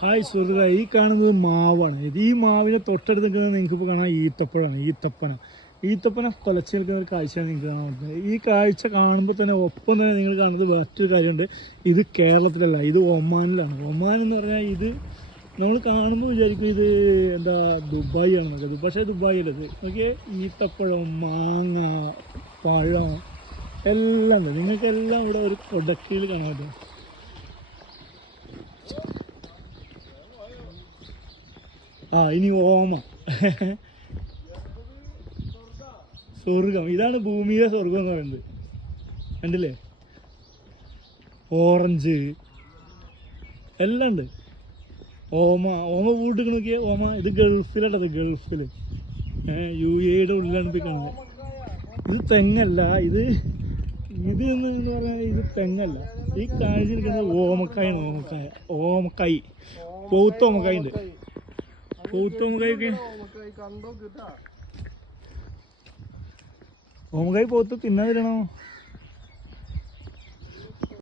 Hi സുഹൃത്തുക്കളെ, ഈ കാണുന്നത് മാവാണ്. ഇത് ഈ മാവിനെ തൊട്ടടുത്ത് നിൽക്കുന്നത് നിങ്ങൾക്കിപ്പോൾ കാണാം ഈത്തപ്പഴമാണ്. ഈത്തപ്പന കൊലച്ച് നിൽക്കുന്ന ഒരു കാഴ്ചയാണ് നിങ്ങൾക്ക് കാണാൻ പറ്റുന്നത്. ഈ കാഴ്ച കാണുമ്പോൾ തന്നെ ഒപ്പം തന്നെ നിങ്ങൾ കാണുന്നത് മറ്റൊരു കാര്യമുണ്ട്. ഇത് കേരളത്തിലല്ല, ഇത് ഒമാനിലാണ്. ഒമാൻ എന്ന് പറഞ്ഞാൽ ഇത് നമ്മൾ കാണുമ്പോൾ വിചാരിക്കും ഇത് എന്താ ദുബായ് ആണെന്നൊക്കെ. പക്ഷേ ദുബായ് അല്ലത്. നോക്കിയേ, ഈത്തപ്പഴം, മാങ്ങ, പഴം എല്ലാം ഉണ്ട്. നിങ്ങൾക്കെല്ലാം ഇവിടെ ഒരു കൊടക്കയിൽ കാണാൻ പറ്റും. ഇനി ഓമ സ്വർഗം. ഇതാണ് ഭൂമിയിലെ സ്വർഗം എന്ന് പറയുന്നത്. കണ്ടില്ലേ, ഓറഞ്ച് എല്ലാം ഉണ്ട്. ഓമ വീട്ടിൽ നോക്കിയേ, ഓമ. ഇത് ഗൾഫിലട്ടത്, ഗൾഫിൽ UAE ഉള്ളിലാണ് പോയി കാണുന്നത്. ഇത് തെങ്ങല്ല, ഇത് എന്ന് പറഞ്ഞാൽ ഇത് തെങ്ങല്ല. ഈ കാഴ്ച നിൽക്കുന്നത് ഓമക്കായാണ്. ഓമക്കായ് പൗത്ത ഓമക്കായ ഉണ്ട്. ഓമക്കായ് പോത്ത് തിന്നാതിരണോ?